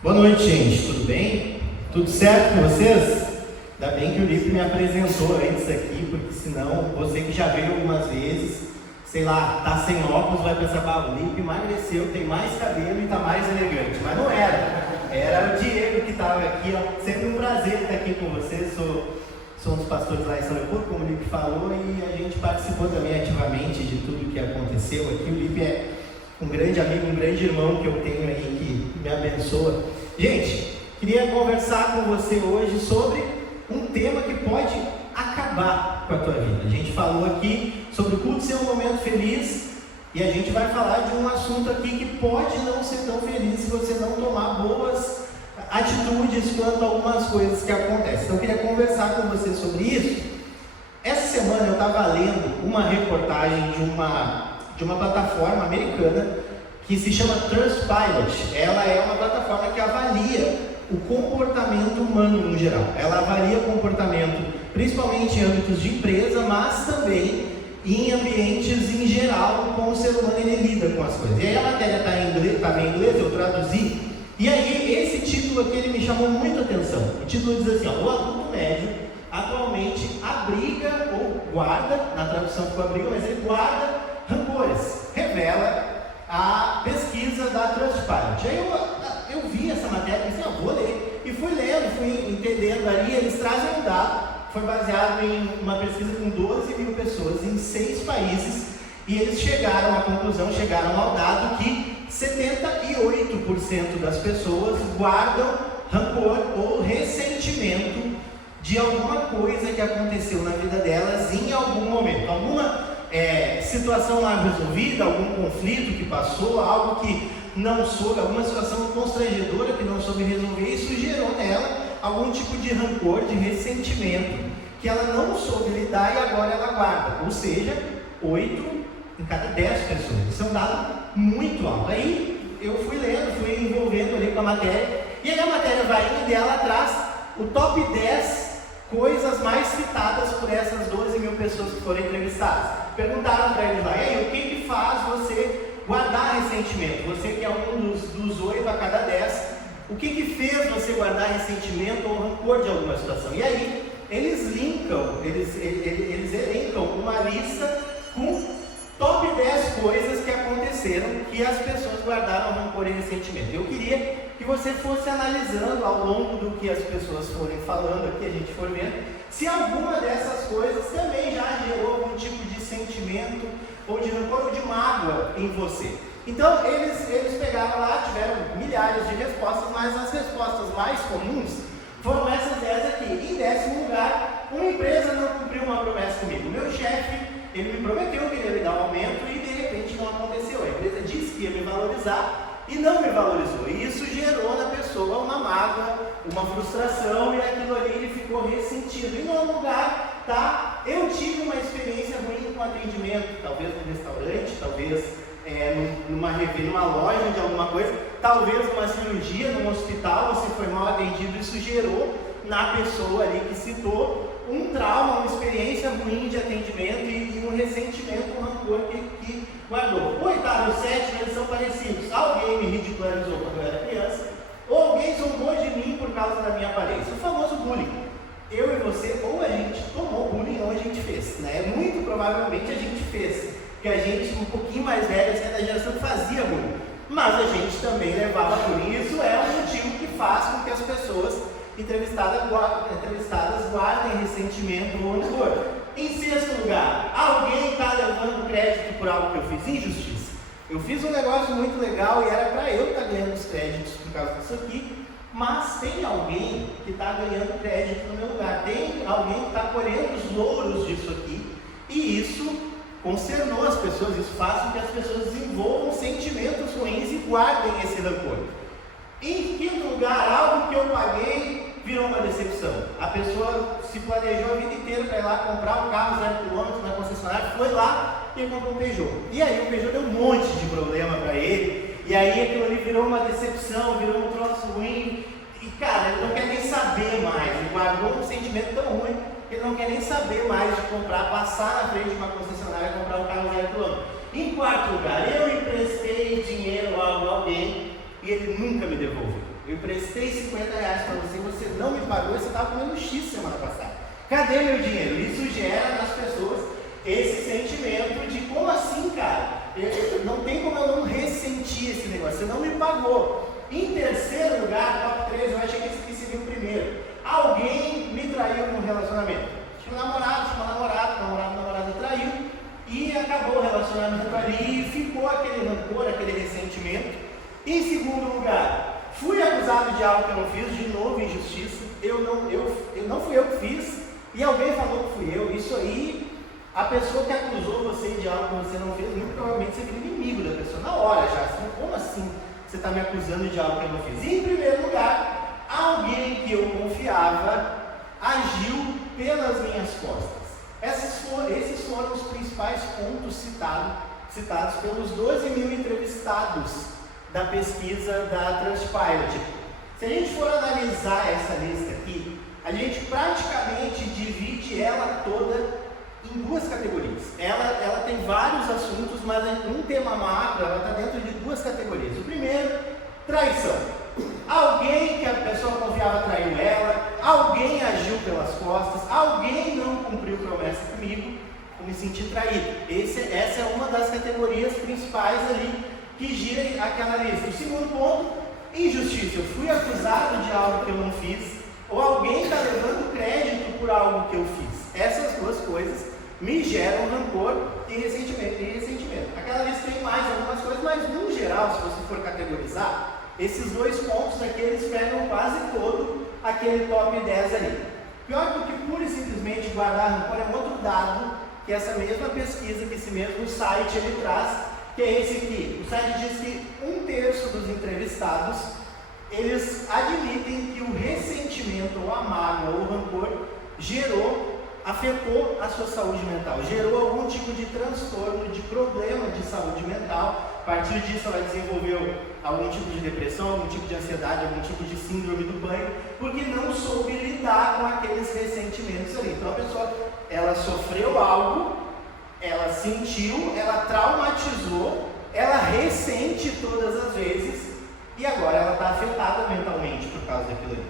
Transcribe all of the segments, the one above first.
Boa noite, gente. Tudo bem? Tudo certo com vocês? Ainda bem que o Lipe me apresentou antes aqui, porque senão você que já veio algumas vezes, sei lá, tá sem óculos, vai pensar, o Lipe emagreceu, tem mais cabelo e tá mais elegante. Mas não era. Era o Diego que estava aqui, ó. Sempre um prazer estar aqui com vocês. Sou um dos pastores lá em São Leopoldo, como o Lipe falou, e a gente participou também ativamente de tudo que aconteceu aqui. O Lipe é um grande amigo, um grande irmão que eu tenho aí, que me abençoa. Gente, queria conversar com você hoje sobre um tema que pode acabar com a tua vida. A gente falou aqui sobre o culto ser um momento feliz, e a gente vai falar de um assunto aqui que pode não ser tão feliz se você não tomar boas atitudes quanto a algumas coisas que acontecem. Então eu queria conversar com você sobre isso. Essa semana eu estava lendo uma reportagem de uma plataforma americana que se chama Trustpilot. Ela é uma plataforma que avalia o comportamento humano no geral. Ela avalia o comportamento principalmente em âmbitos de empresa, mas também em ambientes em geral, como o ser humano ele lida com as coisas. E aí a matéria está em inglês, eu traduzi. E aí esse título aqui ele me chamou muito a atenção. O título diz assim, o adulto médio atualmente abriga ou guarda, na tradução ficou abriga, mas ele guarda rancores, revela a pesquisa da Trustpilot. Aí eu vi essa matéria e disse, vou ler. E fui lendo, fui entendendo ali, eles trazem um dado, foi baseado em uma pesquisa com 12 mil pessoas em 6 países, e eles chegaram à conclusão, chegaram ao dado que 78% das pessoas guardam rancor ou ressentimento de alguma coisa que aconteceu na vida delas em algum momento, alguma situação lá resolvida, algum conflito que passou, algo que não soube, alguma situação constrangedora que não soube resolver, isso gerou nela algum tipo de rancor, de ressentimento que ela não soube lidar e agora ela guarda, ou seja, 8 em cada 10 pessoas. Isso é um dado muito alto. Aí eu fui lendo, fui envolvendo ali com a matéria, e aí a matéria vai indo e ela traz o top 10 coisas mais citadas por essas 12 mil pessoas que foram entrevistadas. Perguntaram para eles lá, e aí, o que faz você guardar ressentimento? Você que é um dos 8 a cada 10, o que fez você guardar ressentimento ou rancor de alguma situação? E aí, eles elencam uma lista com top 10 coisas que aconteceram que as pessoas guardaram rancor e ressentimento. Eu queria que você fosse analisando ao longo do que as pessoas forem falando aqui, a gente for vendo, se alguma dessas coisas também já gerou algum tipo de sentimento ou de rancor ou de mágoa em você. Então eles pegaram lá, tiveram milhares de respostas, mas as respostas mais comuns foram essas 10 aqui. Em 10º lugar, uma empresa não cumpriu uma promessa comigo. Meu chefe, ele me prometeu que ele ia me dar um aumento e de repente não aconteceu. A empresa disse que ia me valorizar e não me valorizou. E isso gerou na pessoa uma mágoa, uma frustração, e aquilo ali ele ficou ressentido. E no lugar, eu tive uma experiência ruim com atendimento, talvez num restaurante, talvez numa loja de alguma coisa, talvez numa cirurgia, num hospital, você foi mal atendido, isso gerou na pessoa ali que citou um trauma, uma experiência ruim de atendimento e um ressentimento, um rancor que guardou. O 8º e o 7º, eles são parecidos. Alguém me ridicularizou quando eu era criança, ou alguém zombou de mim por causa da minha aparência. O famoso bullying. Eu e você, ou a gente tomou bullying ou a gente fez, né? Muito provavelmente a gente fez, porque a gente, um pouquinho mais velho, assim, da geração que fazia bullying, mas a gente também levava bullying. Isso é um motivo que faz com que as pessoas entrevistadas guardem ressentimento ou rancor. Em 6º lugar, alguém está levando crédito por algo que eu fiz, injustiça. Eu fiz um negócio muito legal e era para eu estar ganhando os créditos por causa disso aqui, mas tem alguém que está ganhando crédito no meu lugar, tem alguém que está colhendo os louros disso aqui, e isso concernou as pessoas, isso faz com que as pessoas desenvolvam sentimentos ruins e guardem esse rancor. Em 5º lugar, algo que eu paguei virou uma decepção. A pessoa se planejou a vida inteira para ir lá comprar um carro 0 km na concessionária, foi lá e comprou um Peugeot. E aí o Peugeot deu um monte de problema para ele, e aí aquilo ali virou uma decepção, virou um troço ruim, e cara, ele não quer nem saber mais, ele guardou um sentimento tão ruim, que ele não quer nem saber mais de comprar, passar na frente de uma concessionária e comprar um carro 0 km. Em 4º lugar, eu emprestei dinheiro a alguém e ele nunca me devolveu. Eu emprestei 50 reais para você, você não me pagou, você estava comendo X semana passada. Cadê meu dinheiro? Isso gera nas pessoas esse sentimento de como assim, cara? Não tem como eu não ressentir esse negócio, você não me pagou. Em terceiro lugar, top 3, eu achei que esse aqui seria o primeiro. Alguém me traiu no relacionamento. Tinha um namorado, namorada traiu e acabou o relacionamento ali e ficou aquele rancor, aquele ressentimento. Em segundo lugar, fui acusado de algo que eu não fiz, de novo injustiça. Não fui eu que fiz e alguém falou que fui eu. Isso aí, a pessoa que acusou você de algo que você não fez, muito provavelmente você vira inimigo da pessoa na hora já. Assim, como assim você está me acusando de algo que eu não fiz? E em primeiro lugar, alguém que eu confiava agiu pelas minhas costas. Esses foram os principais pontos citados pelos 12 mil entrevistados da pesquisa da Trustpilot. Se a gente for analisar essa lista aqui, a gente praticamente divide ela toda em duas categorias. Ela tem vários assuntos, mas um tema macro, ela está dentro de duas categorias. O primeiro, traição. Alguém que a pessoa confiava traiu ela, alguém agiu pelas costas, alguém não cumpriu promessa comigo, eu me senti traído. Essa é uma das categorias principais ali que gira aquela lista. O segundo ponto, injustiça. Eu fui acusado de algo que eu não fiz, ou alguém está levando crédito por algo que eu fiz. Essas duas coisas me geram rancor e ressentimento. Aquela lista tem mais algumas coisas, mas no geral, se você for categorizar, esses dois pontos aqui, eles pegam quase todo aquele top 10 ali. Pior do que pura e simplesmente guardar rancor é um outro dado que essa mesma pesquisa, que esse mesmo site ele traz, que é esse aqui. O site diz que 1/3 dos entrevistados, eles admitem que o ressentimento, ou a mágoa, ou o rancor, afetou a sua saúde mental, gerou algum tipo de transtorno, de problema de saúde mental. A partir disso ela desenvolveu algum tipo de depressão, algum tipo de ansiedade, algum tipo de síndrome do pânico, porque não soube lidar com aqueles ressentimentos ali. Então a pessoa, ela sofreu algo, ela sentiu, ela traumatizou, ela ressente todas as vezes e agora ela está afetada mentalmente por causa daquilo ali.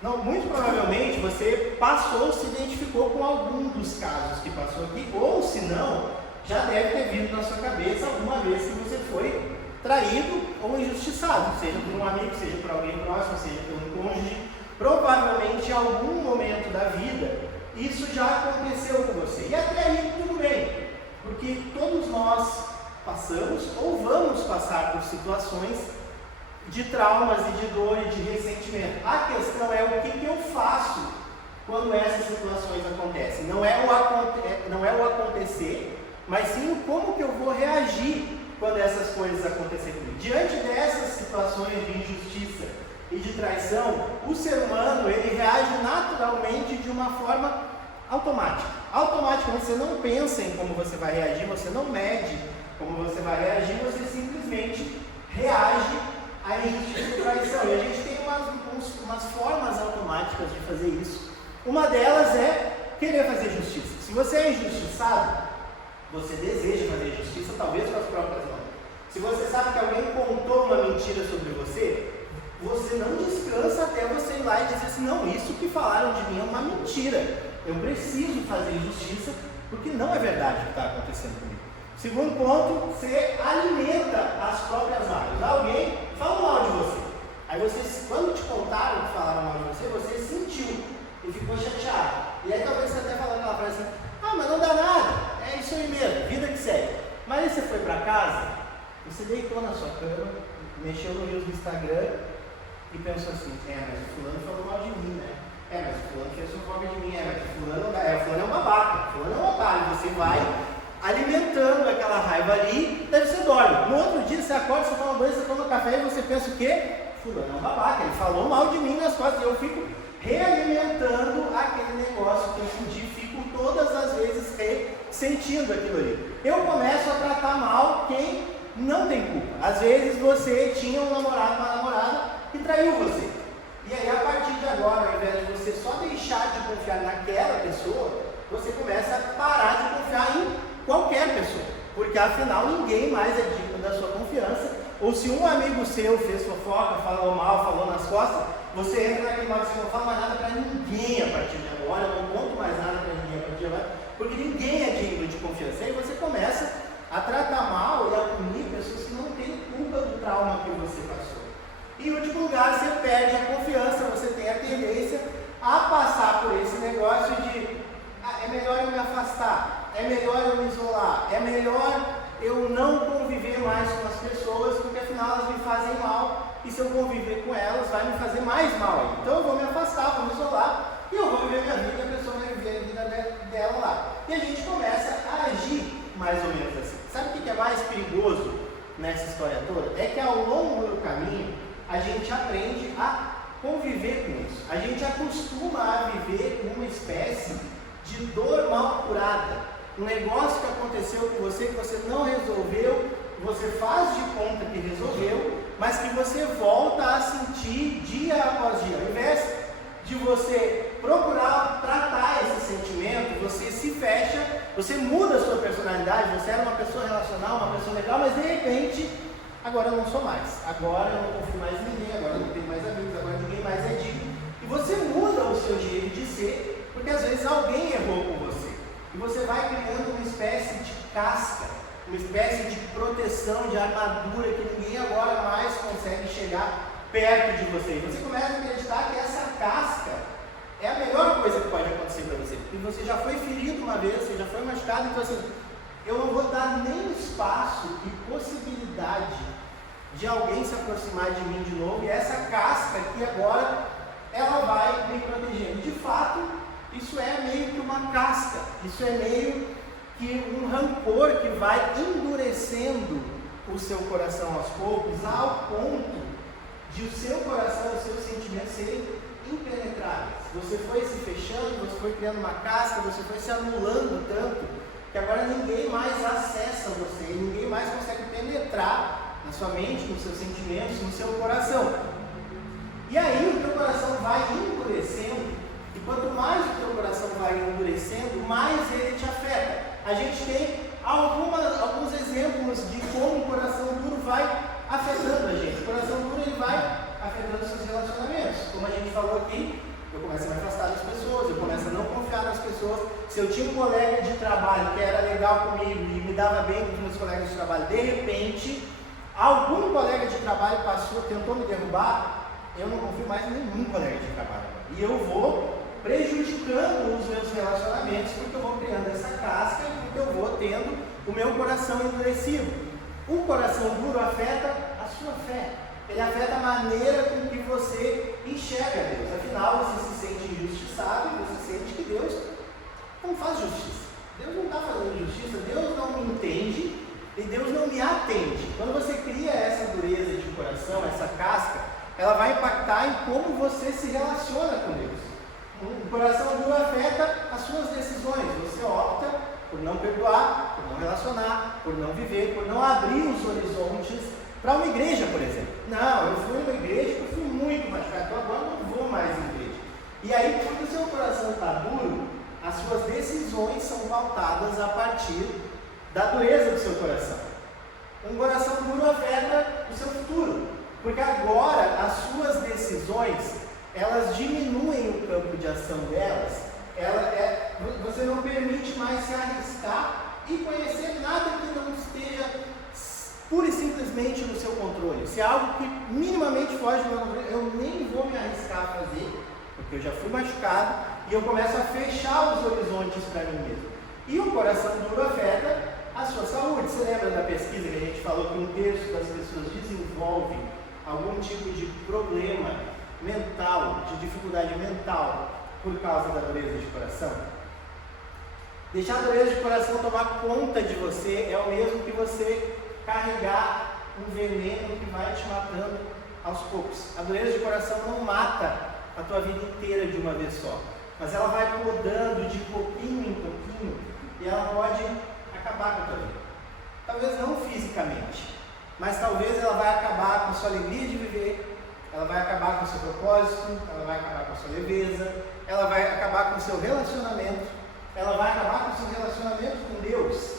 Não, muito provavelmente você passou, se identificou com algum dos casos que passou aqui, ou se não, já deve ter vindo na sua cabeça alguma vez que você foi traído ou injustiçado, seja por um amigo, seja por alguém próximo, seja por um cônjuge. Provavelmente em algum momento da vida isso já aconteceu com você. E até aí tudo bem, porque todos nós passamos ou vamos passar por situações de traumas e de dor e de ressentimento. A questão é o que eu faço quando essas situações acontecem. Não é o acontecer, mas sim como que eu vou reagir quando essas coisas acontecerem comigo. Diante dessas situações de injustiça e de traição, o ser humano ele reage naturalmente de uma forma automática. Automaticamente você não pensa em como você vai reagir, você não mede como você vai reagir, você simplesmente reage à injustiça e traição. E a gente tem umas formas automáticas de fazer isso. Uma delas é querer fazer justiça. Se você é injustiçado, você deseja fazer justiça, talvez com as próprias mãos. Se você sabe que alguém contou uma mentira sobre você, você não descansa até você ir lá e dizer assim, não, isso que falaram de mim é uma mentira. Eu preciso fazer justiça, porque não é verdade o que está acontecendo comigo. Segundo ponto, você alimenta as próprias mágoas. Alguém falou mal de você. Aí você, quando te contaram que falaram mal de você, você sentiu e ficou chateado. E aí talvez você até falou aquela frase assim, mas não dá nada, é isso aí mesmo, vida que segue. Mas aí você foi para casa, você deitou na sua cama, mexeu no Reels do Instagram e pensou assim, mas o fulano falou mal de mim, né? Mas o fulano fez fofoca de mim, mas o fulano é um babaca, o fulano é um otário. Você vai alimentando aquela raiva ali, daí você dorme. No outro dia você acorda, você toma banho, você toma café e você pensa o quê? Fulano é um babaca, ele falou mal de mim nas costas. E eu fico realimentando aquele negócio que eu senti, fico todas as vezes sentindo aquilo ali. Eu começo a tratar mal quem não tem culpa. Às vezes você tinha um namorado, uma namorada que traiu você. E aí a partir de agora, ao invés de você só deixar de confiar naquela pessoa, você começa a parar de confiar em qualquer pessoa, porque afinal ninguém mais é digno da sua confiança ou se um amigo seu fez fofoca, falou mal, falou nas costas, você entra naquele modo, você não fala mais nada para ninguém a partir de agora, eu não conto mais nada para ninguém a partir de agora, porque ninguém é digno de confiança. Aí você começa a tratar mal e a punir pessoas que não têm culpa do trauma que você passou. E em último lugar, você perde a confiança, você tem a tendência a passar por esse negócio de é melhor eu me afastar, é melhor eu me isolar, é melhor eu não conviver mais com as pessoas, porque afinal elas me fazem mal, e se eu conviver com elas vai me fazer mais mal. Então eu vou me afastar, vou me isolar, e eu vou viver minha vida, e a pessoa vai viver a vida dela lá. E a gente começa a agir mais ou menos assim. Sabe o que é mais perigoso nessa história toda? É que ao longo do caminho, a gente aprende a conviver com isso. A gente acostuma a viver com uma espécie de dor mal curada. Um negócio que aconteceu com você, que você não resolveu, você faz de conta que resolveu, mas que você volta a sentir dia após dia. Ao invés de você procurar tratar esse sentimento, você se fecha, você muda a sua personalidade, você era uma pessoa relacional, uma pessoa legal, mas de repente, agora eu não sou mais, agora eu não confio mais em ninguém, agora eu não tenho mais amigos, agora ninguém mais é digno. E você muda o seu jeito de ser, porque às vezes alguém errou com você. E você vai criando uma espécie de casca, uma espécie de proteção, de armadura que ninguém agora mais consegue chegar perto de você. E você começa a acreditar que essa casca é a melhor coisa que pode acontecer para você. Porque você já foi ferido uma vez, você já foi machucado, então assim, eu não vou dar nem espaço e possibilidade de alguém se aproximar de mim de novo. E essa casca aqui agora, ela vai me protegendo. De fato, isso é meio que uma casca, isso é meio que um rancor que vai endurecendo o seu coração aos poucos, ao ponto de o seu coração, os seus sentimentos serem impenetráveis. Você foi se fechando, você foi criando uma casca, você foi se anulando tanto, que agora ninguém mais acessa você, ninguém mais consegue penetrar na sua mente, nos seus sentimentos, no seu coração. E aí o teu coração vai endurecendo, e quanto mais o teu coração vai endurecendo, mais ele te afeta. A gente tem alguns exemplos de como o coração duro vai afetando a gente. O coração duro ele vai afetando os seus relacionamentos. Como a gente falou aqui, eu começo a me afastar das pessoas, eu começo a não confiar nas pessoas. Se eu tinha um colega de trabalho que era legal comigo e me dava bem com os meus colegas de trabalho, de repente, algum colega de trabalho tentou me derrubar, eu não confio mais em nenhum colega de trabalho. E eu vou prejudicando os meus relacionamentos, porque eu vou criando essa casca e porque eu vou tendo o meu coração endurecido. O coração duro afeta a sua fé, ele afeta a maneira com que você enxerga Deus. Afinal, você se sente injustiçado e você sente que Deus não faz justiça. Deus não está fazendo justiça, Deus não me entende e Deus não me atende. Quando você cria essa dureza de coração, essa casca, ela vai impactar em como você se relaciona com Deus. O coração duro afeta as suas decisões. Você opta por não perdoar, por não relacionar, por não viver, por não abrir os horizontes para uma igreja, por exemplo. Não, eu fui numa igreja, eu fui muito machucado, então agora não vou mais em igreja. E aí, quando o seu coração está duro, as suas decisões são pautadas a partir da dureza do seu coração. Um coração duro afeta o seu futuro, porque agora as suas decisões elas diminuem o campo de ação delas, você não permite mais se arriscar e conhecer nada que não esteja pura e simplesmente no seu controle. Se é algo que minimamente foge do meu controle, eu nem vou me arriscar a fazer, porque eu já fui machucado e eu começo a fechar os horizontes para mim mesmo. E o coração duro afeta a sua saúde. Você lembra da pesquisa que a gente falou que 1/3 das pessoas desenvolvem algum tipo de problema mental, de dificuldade mental, por causa da dureza de coração? Deixar a dureza de coração tomar conta de você é o mesmo que você carregar um veneno que vai te matando aos poucos. A dureza de coração não mata a tua vida inteira de uma vez só, mas ela vai podando de pouquinho em pouquinho e ela pode acabar com a tua vida. Talvez não fisicamente, mas talvez ela vai acabar com a sua alegria de viver, ela vai acabar com o seu propósito, ela vai acabar com a sua leveza, ela vai acabar com o seu relacionamento, ela vai acabar com o seu relacionamento com Deus.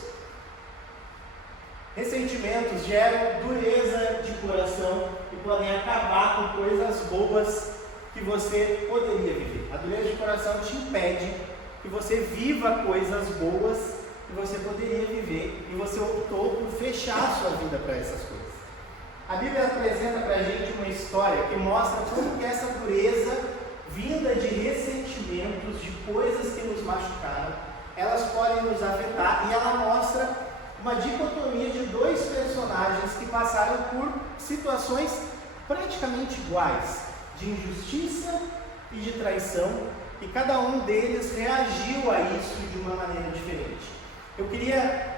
Ressentimentos geram dureza de coração e podem acabar com coisas boas que você poderia viver. A dureza de coração te impede que você viva coisas boas que você poderia viver e você optou por fechar a sua vida para essas coisas. A Bíblia apresenta para a gente uma história que mostra como que essa dureza vinda de ressentimentos, de coisas que nos machucaram, elas podem nos afetar, e ela mostra uma dicotomia de dois personagens que passaram por situações praticamente iguais, de injustiça e de traição, e cada um deles reagiu a isso de uma maneira diferente. Eu queria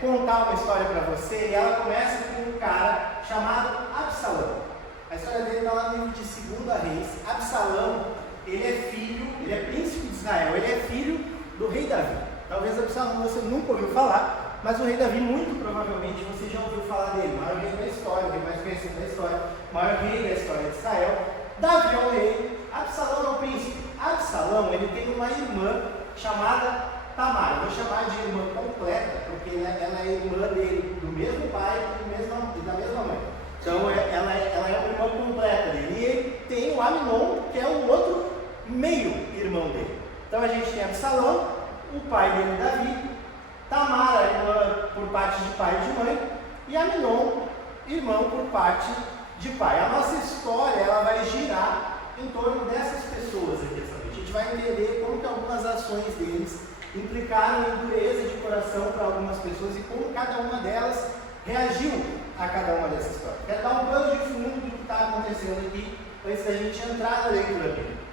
contar uma história para você, e ela começa com um cara chamado Absalão. A história dele está lá no livro de 2 Reis. Absalão, ele é príncipe de Israel, ele é filho do rei Davi. Talvez Absalão você nunca ouviu falar, mas o rei Davi, muito provavelmente, você já ouviu falar dele. O maior rei da história, o rei mais conhecido da história, o maior rei da história de Israel. Davi é o rei, Absalão é o príncipe. Absalão, ele tem uma irmã chamada Tamar. Eu vou chamar de irmã completa, porque ela é irmã dele, do mesmo pai e da mesma mãe. Então ela é uma irmã completa dele. E ele tem o Aminon, que é o outro meio irmão dele. Então a gente tem Absalão, o pai dele Davi, Tamar, irmã por parte de pai e de mãe, e Aminon, irmão por parte de pai. A nossa história ela vai girar em torno dessas pessoas aqui essa noite. A gente vai entender como que algumas ações deles implicaram em dureza de coração para algumas pessoas e como cada uma delas reagiu a cada uma dessas histórias. Quero dar um plano de fundo do que está acontecendo aqui antes da gente entrar na leitura bíblica.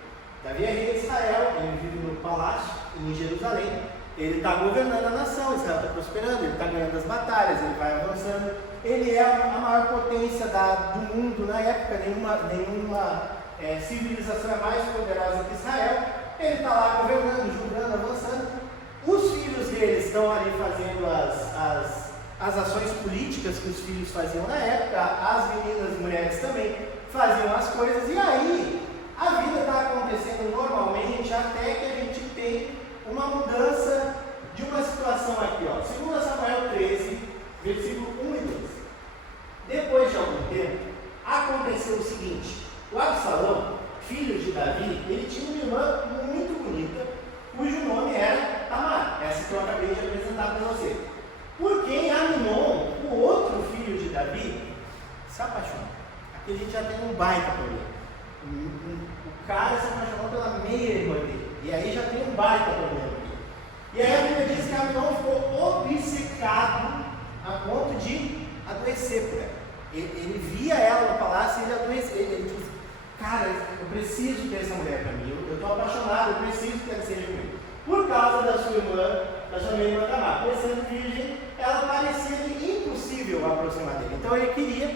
Davi é rei de Israel, ele vive no palácio em Jerusalém, ele está governando a nação, Israel está prosperando, ele está ganhando as batalhas, ele vai avançando, ele é a maior potência do mundo na época, nenhuma civilização é mais poderosa que Israel. Ele está lá governando, julgando, avançando. Os filhos dele estão ali fazendo as ações políticas que os filhos faziam na época, as meninas e mulheres também faziam as coisas, e aí a vida está acontecendo normalmente até que a gente tem uma mudança de uma situação aqui, ó. 2 Samuel 13, versículo 1 e 2. Depois de algum tempo, aconteceu o seguinte: o Absalão, filho de Davi, ele tinha uma irmã muito bonita, cujo nome era Tamar, essa que eu acabei de apresentar para você. Por quem Aminon, o outro filho de Davi, se apaixonou. Aqui a gente já tem um baita problema. O cara se apaixonou pela meia-irmã dele. E aí já tem um baita problema aqui. E aí a Bíblia diz que Aminon ficou obcecado a ponto de adoecer por ela. Ele via ela no palácio e ele adoeceu. Ele disse: cara, eu preciso ter essa mulher para mim. Eu estou apaixonado, eu preciso que ela seja comigo. Por causa da sua irmã, da sua irmã Tamar. Por sendo virgem, ela parecia impossível aproximar dele. Então ele queria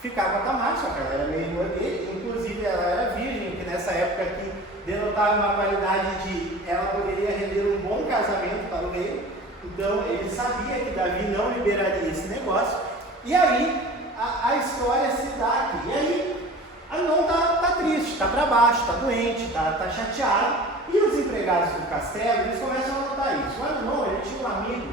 ficar com a Tamar, só que ela era meio irmã dele, inclusive ela era virgem, que nessa época aqui denotava uma qualidade de ela poderia render um bom casamento para o rei. Então ele sabia que Davi não liberaria esse negócio. E aí a história se dá aqui. E aí Aminon está triste, está para baixo, está doente, está chateado. E os empregados do castelo, eles começam a notar isso. O Aminon, ele tinha um amigo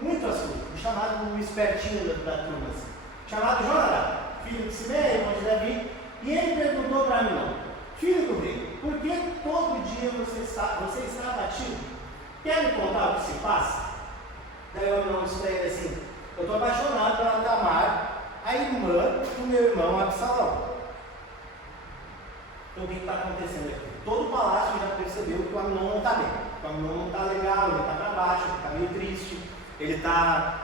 muito astuto, chamado espertinho da turma, assim, chamado Jonadab, filho de Simei, irmão de Davi. E ele perguntou para Aminon: filho do rei, por que todo dia você está abatido? Quer me contar o que se passa? Daí o Aminon disse para ele assim: eu estou apaixonado pela Tamar, a irmã do meu irmão Absalão. Então o que está acontecendo aqui? Todo o palácio já percebeu que o Aminon não está bem. O Aminon não está legal, ele está para baixo, ele está meio triste, ele está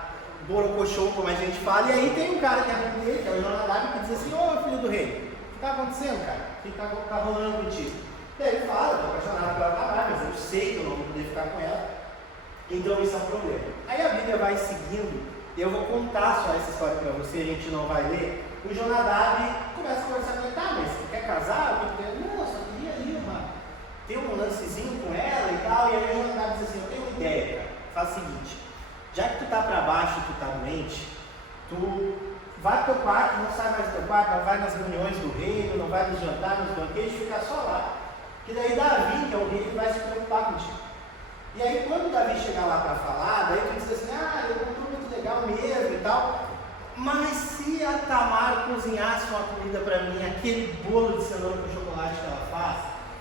borocochô, como a gente fala. E aí tem um cara que é amigo dele, que é o Jonadab, que diz assim: ô filho do rei, o que está acontecendo, cara? O que está rolando contigo? E aí ele fala: estou apaixonado pela Tamar, mas eu sei que eu não vou poder ficar com ela. Então isso é um problema. Aí a Bíblia vai seguindo, e eu vou contar só essa história para você, a gente não vai ler. O Jonadab começa a conversar com ele: tá, mas você quer casar? Não, só queria ali ter um lancezinho com ela e tal. E aí o Jonadab diz assim: eu tenho uma ideia, cara, faz o seguinte, já que tu tá para baixo, tu tá doente, tu vai pro teu quarto, não sai mais do teu quarto, não vai nas reuniões do reino, não vai nos jantares, nos banquetes, fica só lá. Que daí Davi, que é o rei, vai se preocupar contigo. E aí quando Davi chegar lá para falar, daí tu diz assim: ah, eu não estou muito legal legal mesmo e tal. Mas se a Tamar cozinhasse uma comida para mim, aquele bolo de cenoura com chocolate que ela faz,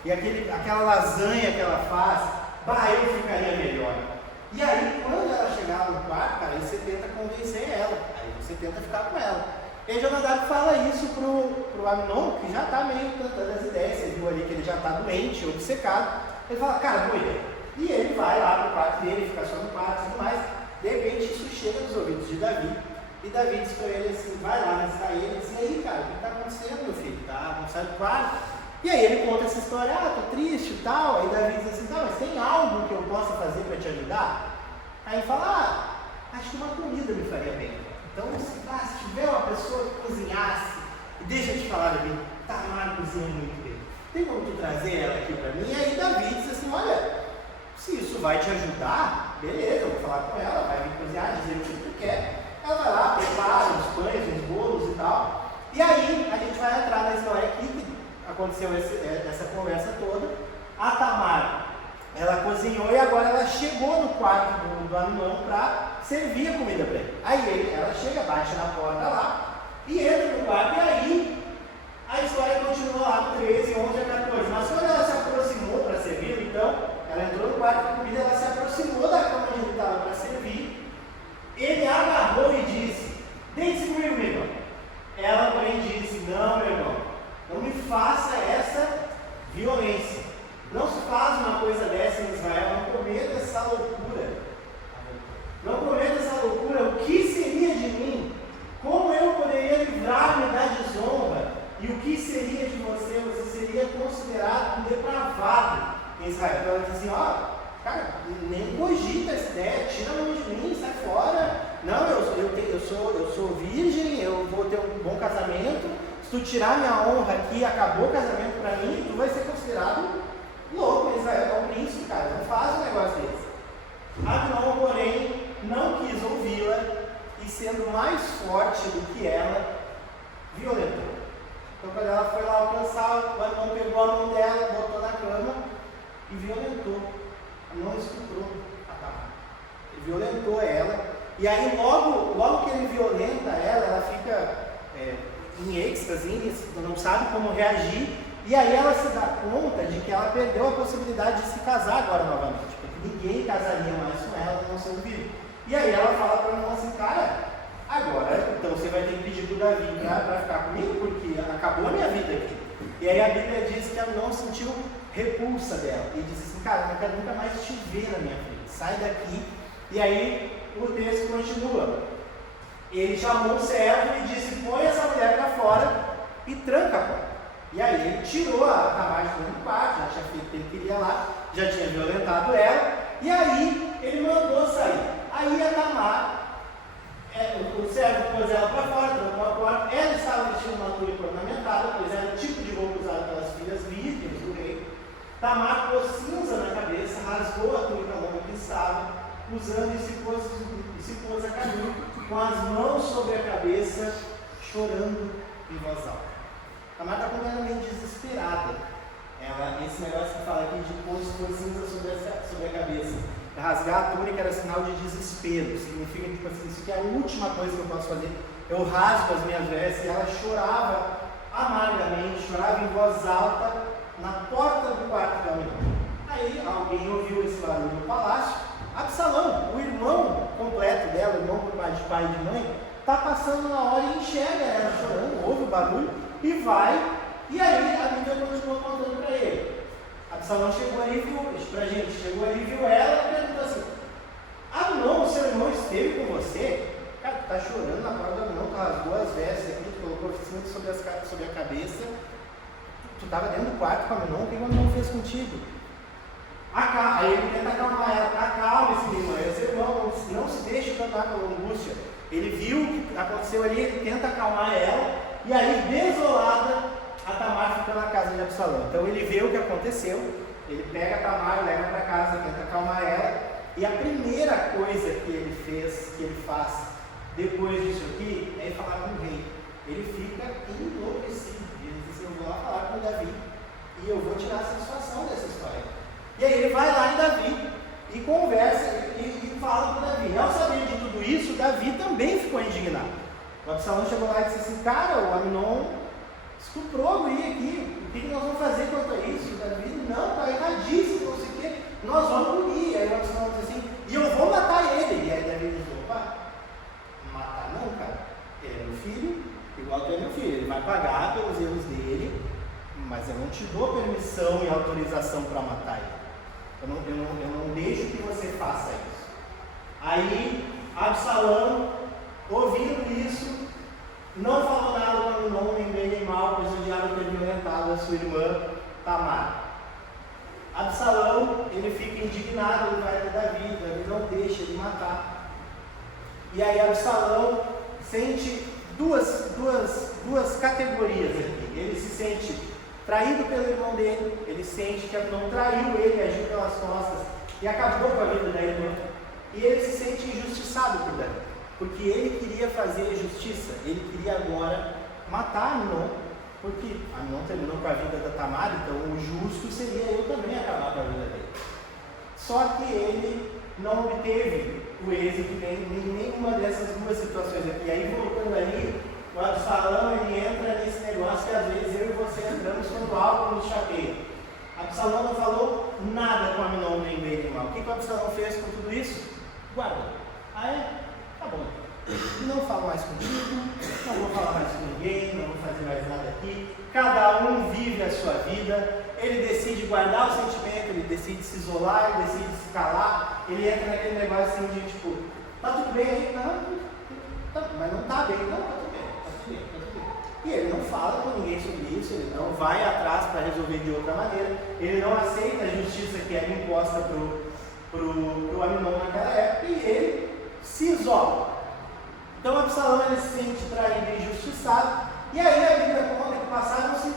e aquela lasanha que ela faz, bah, eu ficaria melhor. E aí, quando ela chegar no quarto, cara, aí você tenta convencer ela, aí você tenta ficar com ela. E aí Jonadab fala isso pro Amnon, que já está meio cantando as ideias, você viu ali que ele já está doente, obcecado. Ele fala, cara, boa ideia. E ele vai lá pro quarto dele, fica só no quarto e tudo mais. De repente isso chega nos ouvidos de Davi. E Davi diz para ele assim, vai lá nessa ele diz, e aí, cara, o que está acontecendo, meu filho? Tá, não sai do quarto? E aí ele conta essa história, tô triste e tal. Aí Davi diz assim, tá, mas tem algo que eu possa fazer para te ajudar? Aí ele fala, acho que uma comida me faria bem. Então, se tiver uma pessoa que cozinhasse, e deixa eu te falar, Davi, Tamar cozinha muito bem. Tem como tu trazer ela aqui para mim? E aí Davi diz assim, olha, se isso vai te ajudar, beleza, eu vou falar com ela, vai vir cozinhar, dizer o que tu quer. Ela vai lá, prepara os pães, os bolos e tal. E aí, a gente vai entrar na história aqui, que aconteceu essa conversa toda. A Tamar, ela cozinhou e agora ela chegou no quarto do Amnon para servir a comida para ele. Aí ela chega, bate na porta lá e entra no quarto. E aí, a história continua lá no 13, 11 a 14. Mas quando ela se aproximou para servir, então, ela entrou no quarto da comida, ela se aproximou da cama onde ele estava para servir. Ele agarrou e disse, deite-se comigo, meu irmão. Ela, porém, disse, não, meu irmão, não me faça essa violência. Não se faz uma coisa dessa em Israel, não cometa essa loucura. Não cometa essa loucura. O que seria de mim? Como eu poderia livrar-me da desonra? E o que seria de você? Você seria considerado um depravado em Israel. Então ela diz assim, cara, nem cogita essa ideia, tira a mão de mim, sai fora. Não, eu sou virgem, eu vou ter um bom casamento. Se tu tirar minha honra aqui, acabou o casamento para mim, tu vai ser considerado louco em Israel, é um príncipe, cara, não faz um negócio desse. Amnon, porém, não quis ouvi-la e, sendo mais forte do que ela, violentou. Então, quando ela foi lá alcançar, o Amnon pegou a mão dela, botou na cama e violentou. Não estuprou a Tamar. Ele violentou ela. E aí, logo que ele violenta ela fica em êxtase, não sabe como reagir. E aí ela se dá conta de que ela perdeu a possibilidade de se casar agora novamente. Porque ninguém casaria mais com ela, não sendo vivo. E aí ela fala para ela assim, cara, agora então você vai ter que pedir para o Davi para ficar comigo, porque acabou a minha vida aqui. E aí a Bíblia diz que ela não sentiu repulsa dela. E disse assim, cara, eu não quero nunca mais te ver na minha frente, sai daqui. E aí o texto continua. Ele chamou o servo e disse, põe essa mulher para fora e tranca a porta. E aí ele tirou a Tamar de dentro do quarto, já tinha feito o que ele queria lá, já tinha violentado ela, e aí ele mandou sair. Aí a Tamar, o servo pôs ela para fora, trancou a porta, ela estava vestindo uma túnica ornamentada, pois era o tipo de roupa usada pelas filhas virgens do rei. Tamar pôs cinza na cabeça, rasgou a túnica longa que estava usando e se pôs a caminho, com as mãos sobre a cabeça, chorando em voz alta. Tamar está completamente desesperada. Esse negócio que fala aqui de pôr cinza sobre a cabeça, rasgar a túnica era sinal de desespero. Significa tipo assim, isso aqui é a última coisa que eu posso fazer. Eu rasgo as minhas vestes. E ela chorava amargamente, chorava em voz alta na porta do quarto da menina. Aí alguém ouviu esse barulho no palácio. Absalão, o irmão completo dela, o irmão por parte de pai e de mãe, está passando na hora e enxerga ela chorando, ouve o barulho e vai. E aí a Bíblia continua contando para ele. Absalão chegou ali e viu ela e perguntou assim, Amnon, seu irmão esteve com você? Cara, tu tá chorando na porta do Amnon, tu rasgou as vestes aqui, tu colocou o cinto sobre a cabeça, tu estava dentro do quarto com a Amnon, o que o Amnon fez contigo? Aí ele tenta acalmar ela, acalme-se, minha irmã, seu irmão, não se deixe cantar pela angústia. Ele viu o que aconteceu ali, ele tenta acalmar ela, e aí, desolada, a Tamar fica na casa de Absalão. Então ele vê o que aconteceu, ele pega a Tamar, leva para casa, tenta acalmar ela, e a primeira coisa que ele faz depois disso aqui, é falar com o rei. Ele fica enlouquecido, ele diz, eu vou lá falar com o Davi, e eu vou tirar a satisfação dessa história. E aí ele vai lá em Davi, e conversa, e fala com o Davi. Ao saber de tudo isso, Davi O Absalão chegou lá e disse assim: cara, o Amnon estuprou a guria aqui, o que nós vamos fazer quanto a isso? Davi, não, está erradíssimo, não sei o quê, nós vamos punir. Aí o Absalão disse assim: e eu vou matar ele. E aí Davi disse: opa, matar não, cara, ele é meu filho, igual que é meu filho, ele vai pagar pelos erros dele, mas eu não te dou permissão e autorização para matar ele. Eu não deixo que você faça isso. Aí Absalão, ouvindo isso, não falou nada para Amnon, nem bem nem mal, pois o diabo ter violentado a sua irmã Tamar. Absalão, ele fica indignado, ele vai até Davi não deixa ele matar. E aí Absalão sente duas categorias aqui. Ele se sente traído pelo irmão dele, ele sente que Amnon traiu ele, agiu pelas costas e acabou com a vida da irmã. E ele se sente injustiçado por Davi, porque ele queria fazer justiça, ele queria agora matar Amnon, porque Amnon terminou com a vida da Tamar, então o justo seria eu também acabar com a vida dele. Só que ele não obteve o êxito em nenhuma dessas duas situações aqui. E aí, voltando ali, o Absalão, ele entra nesse negócio que às vezes eu e você entramos quando algo nos chateia. Absalão não falou nada com Amnon nem bem nem mal. O que o Absalão fez com tudo isso? Guardou. Ah é? Tá bom. Não falo mais contigo, não vou falar mais com ninguém, não vou fazer mais nada aqui. Cada um vive a sua vida. Ele decide guardar o sentimento, ele decide se isolar, ele decide se calar. Ele entra naquele negócio assim de tipo, tá tudo bem aí? Não, tá, mas não tá bem, não, tá tudo bem, tá tudo bem, tá tudo bem. E ele não fala com ninguém sobre isso, ele não vai atrás para resolver de outra maneira, ele não aceita a justiça que era imposta pro Amnon naquela época, e ele se isola. Então Absalão, ele se sente traído e injustiçado, e aí a Bíblia conta que passaram-se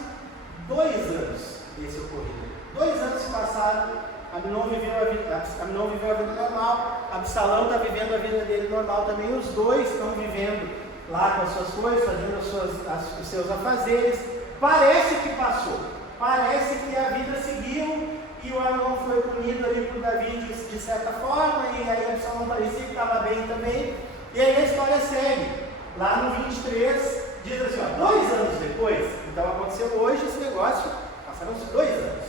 2 anos desse ocorrido. 2 anos se passaram, Amnon viveu a vida normal, Absalão está vivendo a vida dele normal também, os dois estão vivendo lá com as suas coisas, fazendo os seus afazeres. Parece que passou, parece que a vida seguiu e o Amnon foi punido ali por Davi de certa forma, e aí Absalão parecia que estava bem também, e aí a história segue. Lá no 23, diz assim, 2 anos depois, então aconteceu hoje esse negócio, passaram-se 2 anos.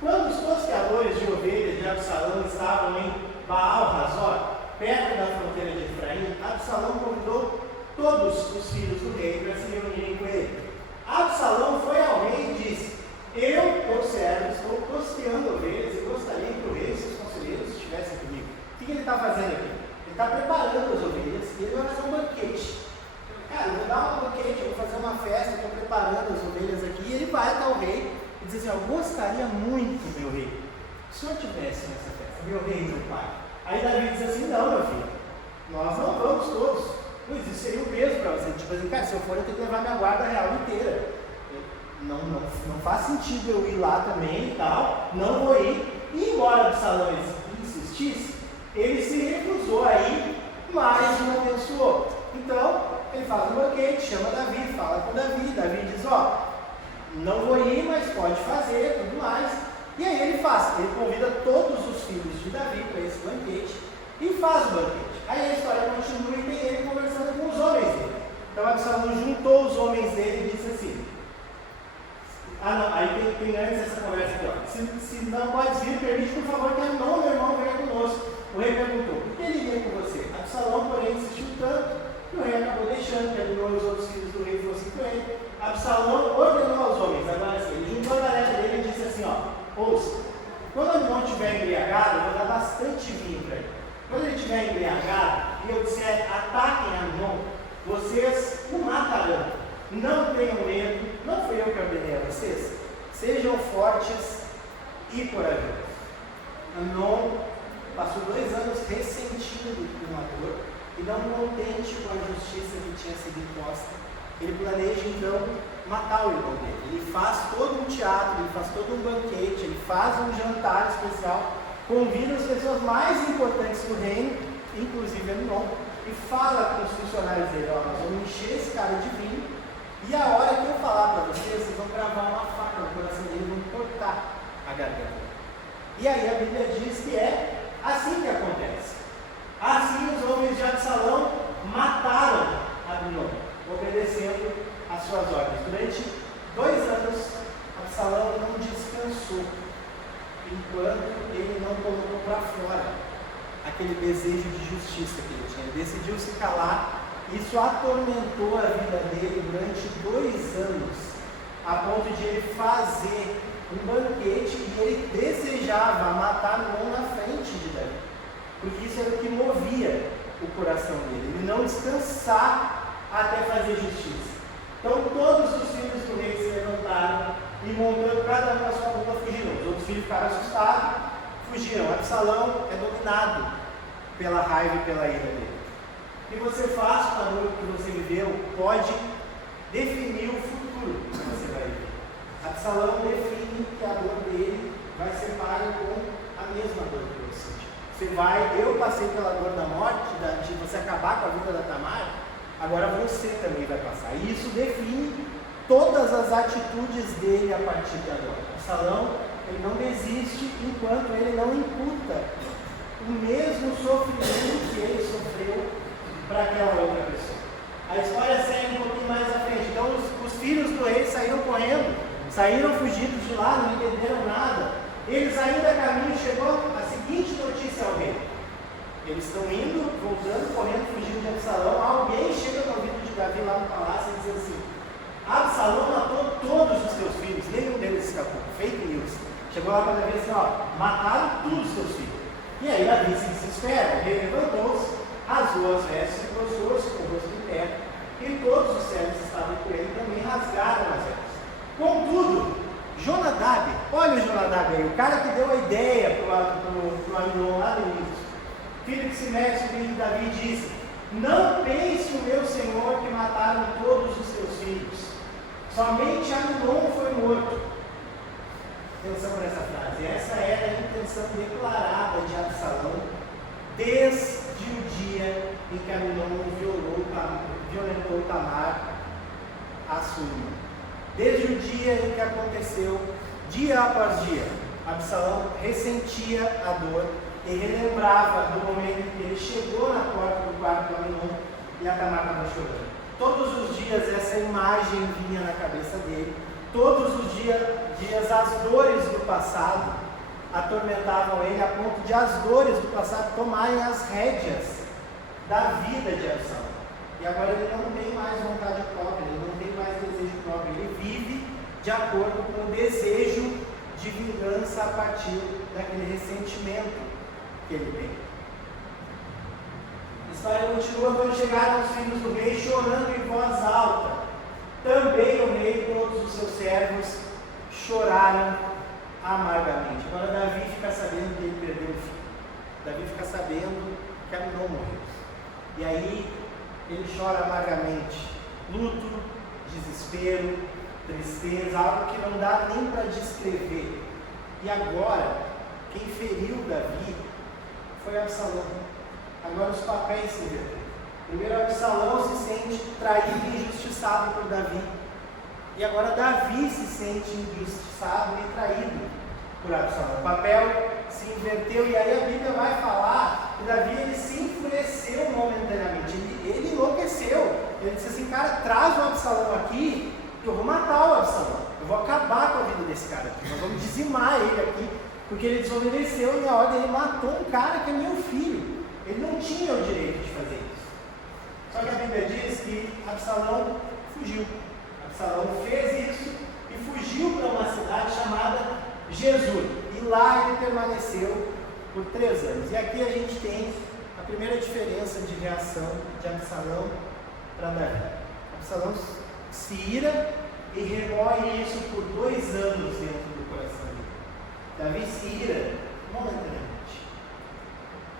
Quando os tosqueadores de ovelhas de Absalão estavam em Baal-Hazor, perto da fronteira de Efraim, Absalão convidou todos os filhos do rei para se reunirem com ele. Absalão foi ao rei e disse: eu, teu servo, estou tosqueando ovelhas e gostaria que o rei e seus conselheiros estivessem comigo. O que ele está fazendo aqui? Ele está preparando as ovelhas e ele vai fazer um banquete. Cara, eu vou dar um banquete, eu vou fazer uma festa, estou preparando as ovelhas aqui, e ele vai até o rei e diz assim: eu gostaria muito, meu rei, que o senhor estivesse nessa festa, meu rei, meu pai. Aí Davi diz assim: não, meu filho, nós não vamos todos. Pois isso seria um peso para você. Tipo assim, cara, se eu for, eu tenho que levar minha guarda real inteira. Não faz sentido eu ir lá também e tal, não vou ir. E embora Absalão insistisse, ele se recusou a ir, mas não abençoou. Então, ele faz um banquete, chama Davi, fala com Davi diz: não vou ir, mas pode fazer, tudo mais. E aí ele convida todos os filhos de Davi para esse banquete e faz o banquete. Aí a história continua e tem ele conversando com os homens dele. Então Absalão juntou os homens dele e disse assim: aí tem antes essa conversa aqui, se não pode vir, permite por favor que Amnon, meu irmão, venha conosco. O rei perguntou: por que ele iria com você? Absalão, porém, insistiu tanto que o rei acabou deixando que Amnon e os outros filhos do rei fossem com ele. Absalão ordenou aos homens, agora sim, ele juntou a galera dele e disse assim: ouça, quando Amnon estiver embriagado, eu vou dar bastante vinho para ele. Quando ele estiver embriagado e eu disser: ataquem Amnon, vocês o matarão. Não tenham medo, não fui eu que ordenei a vocês. Sejam fortes e corajosos. Amnon passou 2 anos ressentido do ator e não contente com a justiça que tinha sido imposta. Ele planeja então matar o irmão dele. Ele faz todo um teatro, ele faz todo um banquete, ele faz um jantar especial, convida as pessoas mais importantes do reino, inclusive Amnon, e fala com os funcionários dele: nós vamos encher esse cara de vinho, e a hora que eu falar para vocês vão gravar uma faca no coração dele e vão cortar a garganta. E aí a Bíblia diz que é assim que acontece. Assim os homens de Absalão mataram Amnon. obedecendo às suas ordens. Durante 2 anos, Absalão não descansou, enquanto ele não colocou para fora aquele desejo de justiça que ele tinha. Ele decidiu se calar. Isso atormentou a vida dele durante 2 anos, a ponto de ele fazer um banquete e ele desejava matar Amnon na frente de Davi, porque isso era o que movia o coração dele, ele não descansar até fazer justiça. Então todos os filhos do rei se levantaram e, montando cada um na sua roupa, fugiram. Os outros filhos ficaram assustados, fugiram. Absalão é dominado pela raiva e pela ira dele. O que você faz com a dor que você viveu pode definir o futuro que você vai viver. Absalão define que a dor dele vai ser paga com a mesma dor que você sentiu. Eu passei pela dor da morte, de você acabar com a vida da Tamar, agora você também vai passar. E isso define todas as atitudes dele a partir de agora. Absalão, ele não desiste enquanto ele não imputa o mesmo sofrimento que ele sofreu para aquela outra pessoa. A história segue um pouquinho mais à frente. Então os filhos do rei saíram correndo, saíram fugidos de lá, não entenderam nada. Eles ainda caminho, chegou a seguinte notícia ao rei. Eles estão indo, voltando, correndo, fugindo de Absalão. Alguém chega no ouvido de Davi lá no palácio e diz assim: Absalão matou todos os seus filhos, nenhum deles escapou. Fake news. Chegou lá para Davi assim: mataram todos os seus filhos. E aí Davi se desespera. O rei levantou-se, rasgou as vestes e prostrou-se com o rosto em terra. E todos os servos que estavam com ele também rasgaram as vestes. Contudo, Jonadab, olha o Jonadab aí, o cara que deu a ideia para o Amnon lá no início. Filho de Simei, filho de Davi, disse: não pense o meu senhor que mataram todos os seus filhos. Somente Amnon foi morto. Atenção nessa frase. Essa era a intenção declarada de Absalão desde o dia em que Amnon violentou Tamar, a sua irmã. Desde o dia em que aconteceu, dia após dia, Absalão ressentia a dor e relembrava do momento em que ele chegou na porta do quarto do Amnon e a Tamar estava chorando. Todos os dias essa imagem vinha na cabeça dele. Todos os dias as dores do passado atormentavam ele, a ponto de as dores do passado tomarem as rédeas da vida de Absalão. E agora ele não tem mais vontade própria, ele não tem mais desejo próprio, ele vive de acordo com o desejo de vingança a partir daquele ressentimento que ele tem. A história continua quando chegaram os filhos do rei chorando em voz alta. Também o rei e todos os seus servos choraram amargamente. Agora Davi fica sabendo que ele perdeu o filho. Davi fica sabendo que Amnon morreu. E aí ele chora amargamente. Luto, desespero, tristeza, algo que não dá nem para descrever. E agora, quem feriu Davi foi Absalão. Agora os papéis se inverteram. Primeiro Absalão se sente traído e injustiçado por Davi. E agora Davi se sente injustiçado e traído por Absalão. O papel se inverteu e aí a Bíblia vai falar que Davi ele se enfureceu momentaneamente. Ele enlouqueceu. Ele disse assim: cara, traz o Absalão aqui que eu vou matar o Absalão. Eu vou acabar com a vida desse cara aqui. Nós vamos dizimar ele aqui. Porque ele desobedeceu a minha ordem. Ele matou um cara que é meu filho. Ele não tinha o direito de fazer isso. Só que a Bíblia diz que Absalão fugiu. Absalão fez isso e fugiu para uma cidade chamada Gesur. E lá ele permaneceu por 3 anos. E aqui a gente tem a primeira diferença de reação de Absalão para Davi. Absalão se ira e remoe isso por 2 anos dentro do coração dele. Davi se ira momentaneamente.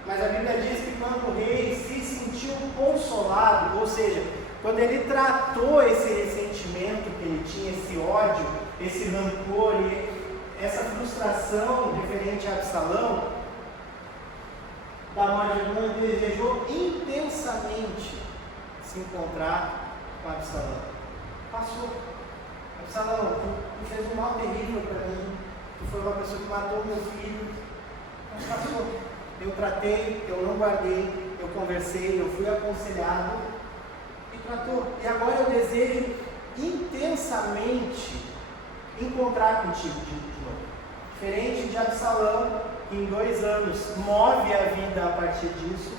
Mas a Bíblia diz que quando o rei se sentiu consolado, ou seja, quando ele tratou esse ressentimento que ele tinha, esse ódio, esse rancor e essa frustração referente a Absalão, da morte de Amnon, ele desejou intensamente se encontrar com Absalão. Passou. Absalão, tu fez um mal terrível para mim, tu foi uma pessoa que matou meu filho, mas passou. Eu tratei, eu não guardei, eu conversei, eu fui aconselhado e tratou. E agora eu desejo intensamente encontrar contigo de novo. Diferente de Absalão, que em 2 anos move a vida a partir disso,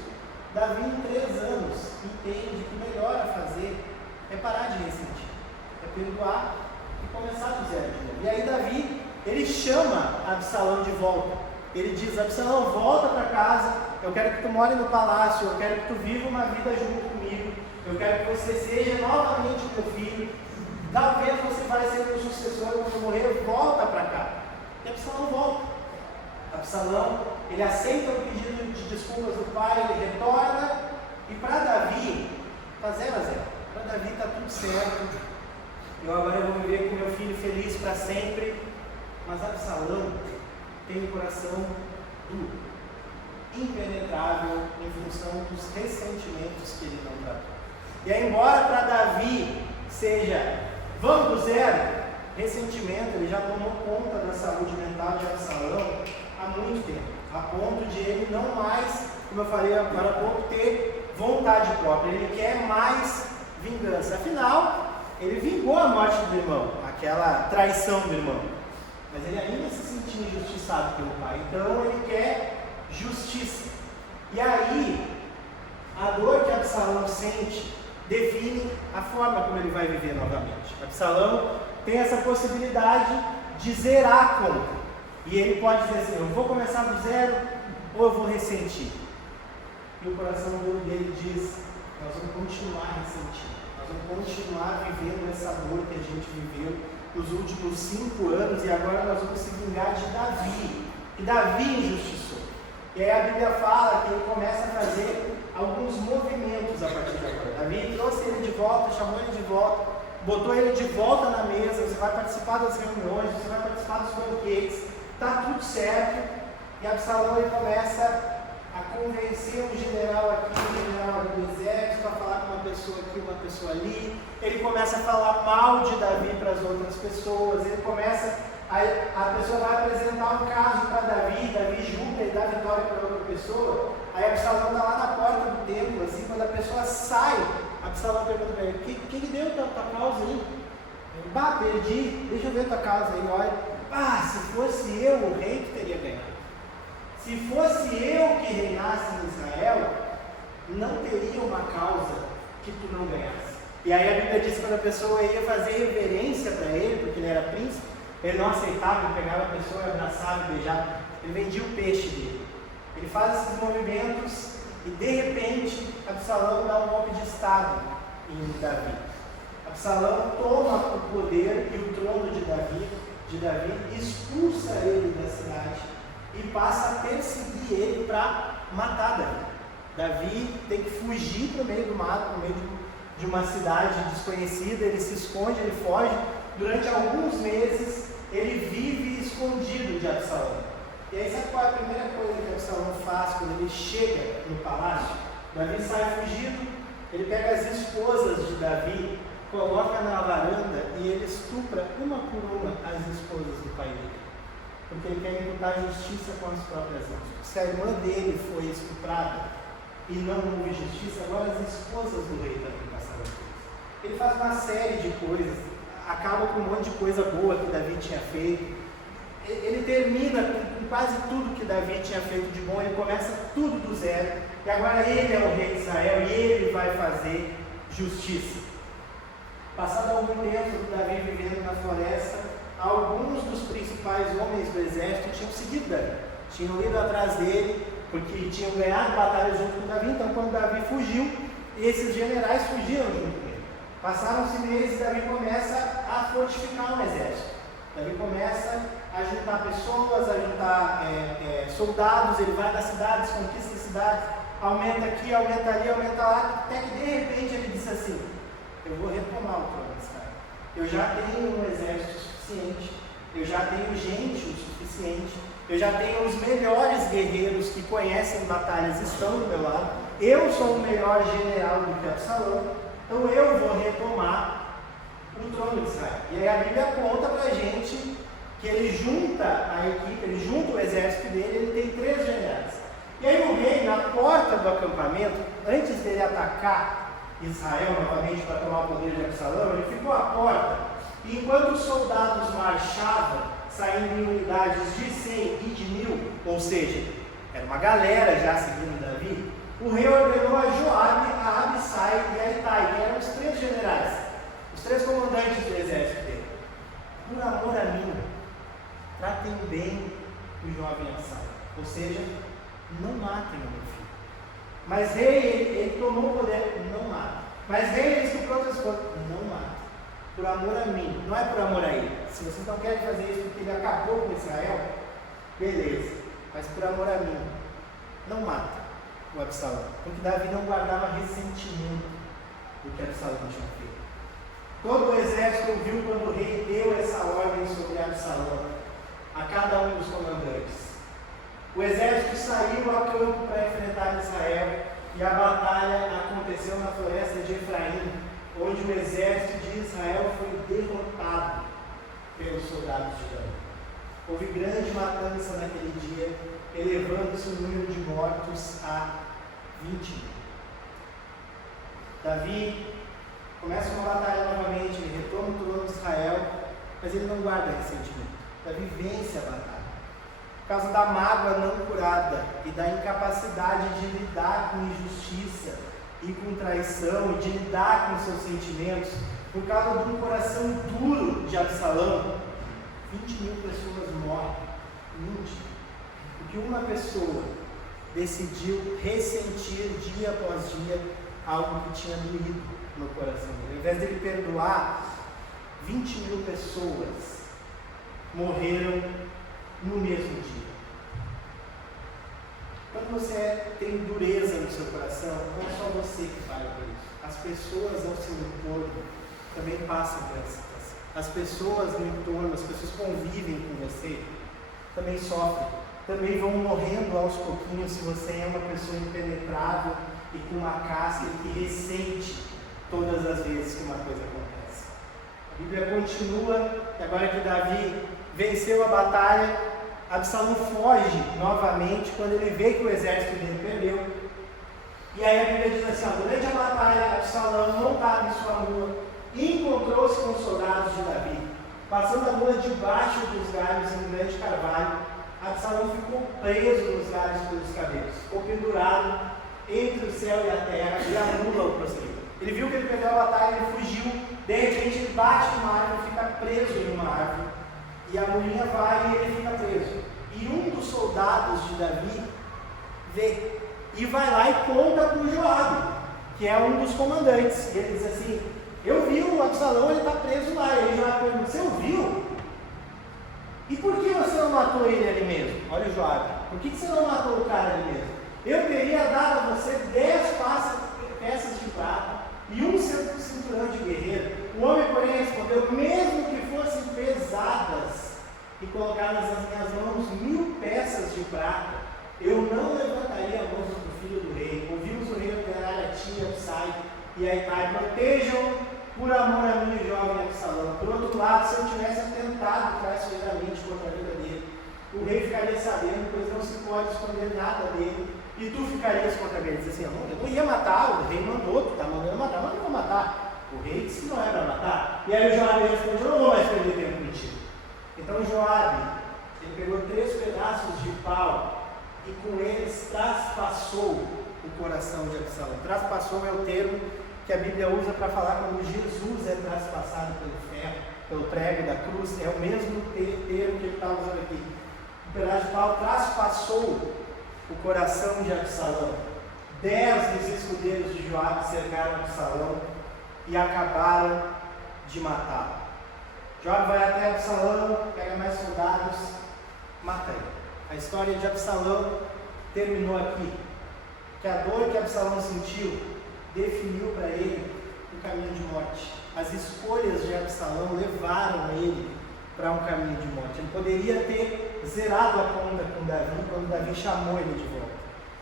Davi em 3 anos entende que o melhor a fazer é parar de ressentir, é perdoar e começar do zero de novo. E aí Davi, ele chama Absalão de volta. Ele diz: Absalão, volta para casa, eu quero que tu more no palácio, eu quero que tu viva uma vida junto comigo, eu quero que você seja novamente meu filho, talvez você vai ser meu sucessor quando eu morrer, volta para cá. E Absalão volta. Absalão, ele aceita o pedido de desculpas do pai, ele retorna, e para Davi, está 0 a 0. Para Davi está tudo certo, agora eu vou viver com meu filho feliz para sempre. Mas Absalão tem um coração duro, impenetrável, em função dos ressentimentos que ele não tratou. E aí, embora para Davi seja vamos do zero, ressentimento, ele já tomou conta da saúde mental de Absalão há muito tempo, a ponto de ele não mais, como eu falei agora há pouco, ter vontade própria, ele quer mais vingança. Afinal, ele vingou a morte do irmão, aquela traição do irmão, mas ele ainda se sentia injustiçado pelo pai, então ele quer justiça. E aí, a dor que Absalão sente define a forma como ele vai viver novamente. Absalão tem essa possibilidade de zerar a conta. E ele pode dizer assim: eu vou começar do zero ou eu vou ressentir? E o coração duro dele diz: nós vamos continuar ressentindo. Nós vamos continuar vivendo essa dor que a gente viveu nos últimos 5 anos, e agora nós vamos se vingar de Davi. E Davi injustiçou. E aí a Bíblia fala que ele começa a fazer alguns movimentos a partir de agora. Davi trouxe ele de volta, chamou ele de volta, botou ele de volta na mesa. Você vai participar das reuniões, você vai participar dos banquetes, está tudo certo. E Absalão, ele começa a convencer um general aqui, um general do exército, a falar com uma pessoa aqui, uma pessoa ali. Ele começa a falar mal de Davi para as outras pessoas. Ele começa, a pessoa vai apresentar um caso para Davi, Davi julga e dá vitória para outra pessoa. Aí Absalão está lá na porta do templo, assim, quando a pessoa sai, Absalão pergunta para ele: o que deu tua causa aí? Ele: perdi, deixa eu ver tua causa aí, olha. Se fosse eu o rei, tu teria ganhado. Se fosse eu que reinasse em Israel, não teria uma causa que tu não ganhasse. E aí a Bíblia diz que quando a pessoa ia fazer reverência para ele, porque ele era príncipe, ele não aceitava, ele pegava a pessoa, abraçava e beijava, ele vendia o peixe dele. Ele faz esses movimentos e de repente Absalão dá um golpe de estado em Davi. Absalão toma o poder e o trono de Davi, expulsa ele da cidade e passa a perseguir ele para matar Davi. Davi tem que fugir para o meio do mato, no meio de uma cidade desconhecida. Ele se esconde, ele foge. Durante alguns meses ele vive escondido de Absalão. E aí sabe qual é a primeira coisa que Absalão faz quando ele chega no palácio? Davi sai fugido, ele pega as esposas de Davi, coloca na varanda e ele estupra uma por uma as esposas do pai dele. Porque ele quer imputar justiça com as próprias mãos. Se a irmã dele foi estuprada e não houve justiça, agora as esposas do rei também passaram por isso. Ele faz uma série de coisas, acaba com um monte de coisa boa que Davi tinha feito. Ele termina com quase tudo que Davi tinha feito de bom, ele começa tudo do zero, e agora ele é o rei de Israel e ele vai fazer justiça. Passado algum tempo, Davi vivendo na floresta, alguns dos principais homens do exército tinham seguido Davi, tinham ido atrás dele, porque tinham ganhado batalha junto com Davi. Então quando Davi fugiu, esses generais fugiram junto com ele. Passaram-se meses e Davi começa a fortificar um exército. Davi começa a juntar pessoas, a juntar soldados. Ele vai nas cidades, conquista cidades, aumenta aqui, aumenta ali, aumenta lá, até que de repente ele diz assim: eu vou retomar o trono desse cara. Eu já tenho um exército suficiente, eu já tenho gente o suficiente, eu já tenho os melhores guerreiros que conhecem batalhas, estão do meu lado, eu sou o melhor general do que Absalão, então eu vou retomar o trono de Israel. E aí a Bíblia conta pra gente que ele junta a equipe, ele junta o exército dele, ele tem 3 generais. E aí o rei, na porta do acampamento, antes dele atacar Israel novamente para tomar o poder de Absalão, ele ficou à porta. E enquanto os soldados marchavam, saindo em unidades de 100 e de 1000, ou seja, era uma galera já seguindo Davi, o rei ordenou a Joabe, a Abissai e a Itai, que eram os 3 generais, os 3 comandantes do exército dele. Por amor a mim, tratem bem o jovem Absalão, ou seja, não matem o meu filho. Mas rei, ele tomou o poder, não mata. Mas rei, ele estuprou outras coisas, não mata. Por amor a mim, não é por amor a ele. Se vocês não querem fazer isso porque ele acabou com Israel, beleza. Mas por amor a mim, não mata o Absalão. Porque Davi não guardava ressentimento do que Absalão tinha feito. Todo o exército ouviu quando o rei deu essa ordem sobre Absalão a cada um dos comandantes. O exército saiu ao campo para enfrentar Israel e a batalha aconteceu na floresta de Efraim, onde o exército de Israel foi derrotado pelos soldados de Davi. Houve grande matança naquele dia, elevando-se o número de mortos a 20. Davi começa uma batalha novamente, ele retoma o trono de Israel, mas ele não guarda ressentimento. Davi vence a batalha. Por causa da mágoa não curada e da incapacidade de lidar com injustiça e com traição, e de lidar com seus sentimentos, por causa de um coração duro de Absalão, 20.000 pessoas morrem. 20. Porque uma pessoa decidiu ressentir dia após dia algo que tinha doído no coração dele. Ao invés dele perdoar, 20.000 pessoas morreram no mesmo dia. Quando você tem dureza no seu coração, não é só você que paga por isso. As pessoas ao seu entorno também passam por essa situação. As pessoas no entorno, as pessoas que convivem com você, também sofrem. Também vão morrendo aos pouquinhos se você é uma pessoa impenetrável e com uma casca que ressente todas as vezes que uma coisa acontece. A Bíblia continua, que agora que Davi venceu a batalha, Absalão foge novamente quando ele vê que o exército dele perdeu. E aí a Bíblia diz assim, durante a batalha, Absalão, montado em sua mula, encontrou-se com os soldados de Davi. Passando a mula debaixo dos galhos em um grande carvalho, Absalão ficou preso nos galhos pelos cabelos, ficou pendurado entre o céu e a terra, e a mula o prosseguiu. Ele viu que ele perdeu a batalha, ele fugiu, de repente ele bate numa árvore, fica preso em uma árvore. E a mulinha vai e ele fica preso. E um dos soldados de Davi vê e vai lá e conta para o Joabe, que é um dos comandantes. E ele diz assim, eu vi o Absalão, ele está preso lá. E aí Joabe pergunta, você ouviu? E por que você não matou ele ali mesmo? Olha o Joabe, por que você não matou o cara ali mesmo? Eu teria dado a você 10 peças de prata e um cinturão de guerreiro. O homem, porém, respondeu, mesmo que fossem pesadas e colocadas nas minhas mãos 1000 peças de prata, eu não levantaria a mão contra o filho do rei. Ouvimos o rei ordenar a ti, Abissai e a Itai, protejam por amor a mim, jovem Absalão. Por outro lado, se eu tivesse atentado traiçoeiramente contra a vida dele, o rei ficaria sabendo, pois não se pode esconder nada dele, e tu ficarias contra ele. Ele diz assim, eu não ia matar, o rei mandou, tu está mandando matar, mas eu não vou matar. O rei disse que não era matar. E aí o Joabe respondeu, eu não vou mais perder tempo contigo. Então Joabe, ele pegou 3 pedaços de pau e com eles traspassou o coração de Absalão. Traspassou é o termo que a Bíblia usa para falar quando Jesus é traspassado pelo ferro, pelo prego da cruz. É o mesmo termo que ele está usando aqui. Um pedaço de pau traspassou o coração de Absalão. 10 dos escudeiros de Joabe cercaram Absalão e acabaram de matá-lo. Joabe vai até Absalão, pega mais soldados, mata ele. A história de Absalão terminou aqui. Que a dor que Absalão sentiu definiu para ele um caminho de morte. As escolhas de Absalão levaram ele para um caminho de morte. Ele poderia ter zerado a conta com Davi quando Davi chamou ele de volta.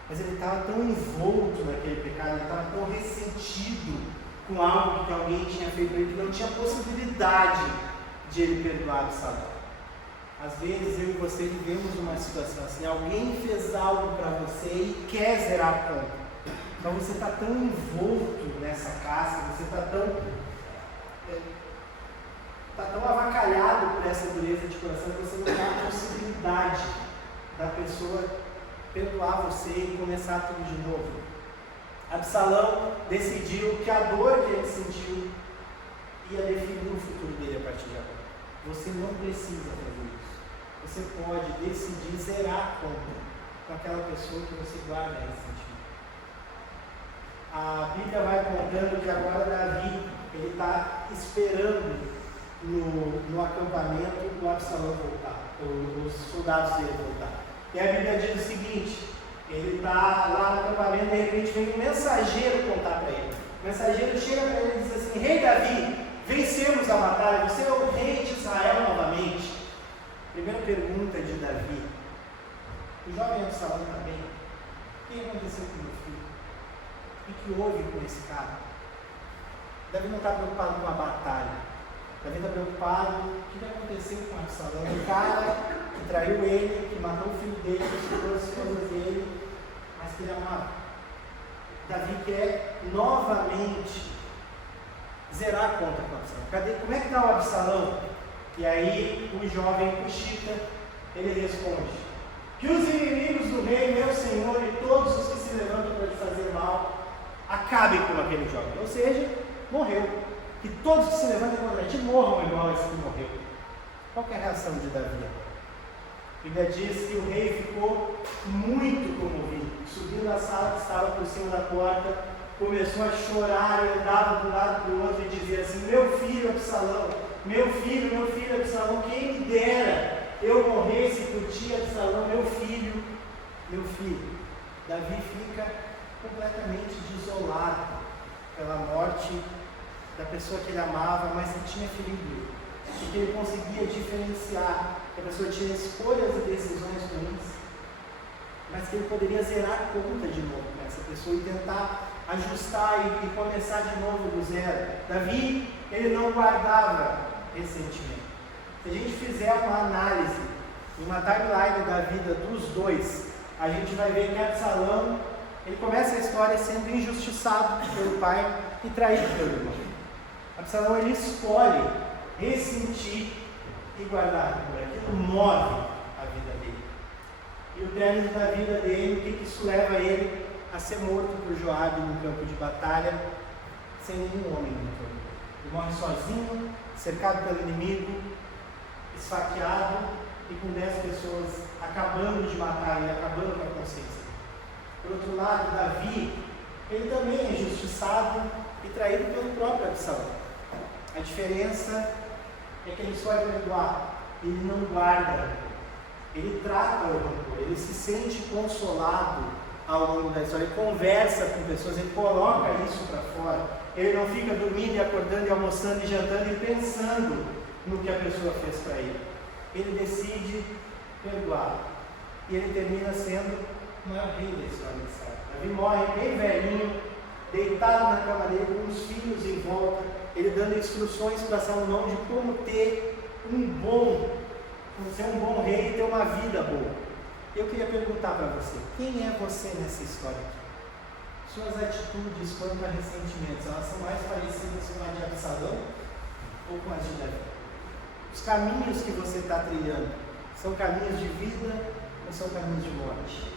Mas ele estava tão envolto naquele pecado, ele estava tão ressentido com algo que alguém tinha feito para ele, que não tinha possibilidade de ele perdoar Absalão. Às vezes eu e você vivemos uma situação assim, alguém fez algo para você e quer zerar a conta. Então você está tão envolto nessa caça, você está tão avacalhado por essa dureza de coração que você não dá a possibilidade da pessoa perdoar você e começar tudo de novo. Absalão decidiu que a dor que ele sentiu ia definir o futuro dele a partir de agora. Você não precisa fazer isso. Você pode decidir zerar a conta com aquela pessoa que você guarda ressentimento. A Bíblia vai contando que agora Davi ele está esperando no acampamento o Absalão voltar, os soldados dele voltar. E a Bíblia diz o seguinte: ele está lá no acampamento e de repente vem um mensageiro contar para ele. O mensageiro chega para ele e diz assim: Rei Davi, vencemos a batalha, você é o rei de Israel novamente. Primeira pergunta de Davi: o jovem Absalão está bem? O que aconteceu com meu filho? O que houve com esse cara? Davi não está preocupado com a batalha. Davi está preocupado com o que aconteceu com Absalão, o cara que traiu ele, que matou o filho dele, que estuprou as esposas dele, mas que ele amava. Davi quer novamente zerar a conta com Absalão. Como é que está o Absalão? E aí o jovem Cuxita, ele responde: que os inimigos do rei, meu senhor, e todos os que se levantam para te fazer mal, acabem com aquele jovem. Ou seja, morreu. Que todos que se levantem contra ti morram igual esse que morreu. Qual que é a reação de Davi agora? A Bíblia diz que o rei ficou muito comovido. Subiu na sala que estava por cima da porta, começou a chorar, e andava de um lado para o outro e dizia assim: meu filho Absalão, meu filho Absalão, quem me dera eu morresse por ti, Absalão, meu filho. Davi fica completamente desolado pela morte da pessoa que ele amava, mas que tinha ferido, e que ele conseguia diferenciar que a pessoa tinha escolhas e decisões ruins, mas que ele poderia zerar a conta de novo com essa pessoa e tentar ajustar e começar de novo do zero. Davi, ele não guardava ressentimento. Se a gente fizer uma análise, uma timeline da vida dos dois, a gente vai ver que Absalão, ele começa a história sendo injustiçado pelo pai e traído pelo irmão. Absalão, ele escolhe ressentir e guardar rancor. Aquilo move a vida dele. E o término da vida dele, o que isso leva ele a ser morto por Joabe no campo de batalha, sem nenhum homem no campo. Ele morre sozinho, cercado pelo inimigo, esfaqueado e com 10 pessoas acabando de matar ele, acabando com a consciência. Por outro lado, Davi, ele também é injustiçado e traído pelo próprio Absalão. A diferença é que ele escolhe perdoar, ele não guarda, ele trata o rancor, ele se sente consolado ao longo da história, ele conversa com pessoas, ele coloca isso para fora, ele não fica dormindo e acordando e almoçando e jantando e pensando no que a pessoa fez para ele. Ele decide perdoar e ele termina sendo o maior rei da história de Israel. Davi morre bem velhinho, deitado na cama dele com os filhos em volta, ele dando instruções para Salomão de como ser um bom rei e ter uma vida boa. Eu queria perguntar para você: quem é você nessa história aqui? Suas atitudes quanto a ressentimentos, elas são mais parecidas com a de Absalão ou com as de Davi? Os caminhos que você está trilhando são caminhos de vida ou são caminhos de morte?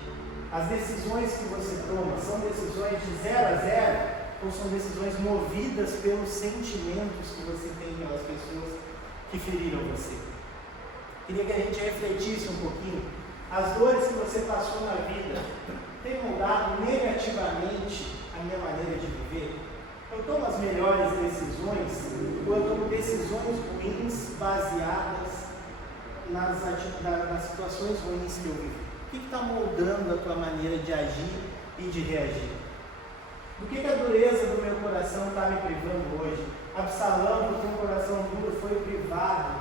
As decisões que você toma são decisões de 0 a 0 ou são decisões movidas pelos sentimentos que você tem pelas pessoas que feriram você? Queria que a gente refletisse um pouquinho. As dores que você passou na vida têm mudado negativamente a minha maneira de viver? Eu tomo as melhores decisões ou eu tomo decisões ruins baseadas nas situações ruins que eu vivi? O que está moldando a tua maneira de agir e de reagir? Do que a dureza do meu coração está me privando hoje? Absalão, por ter um coração duro, foi privado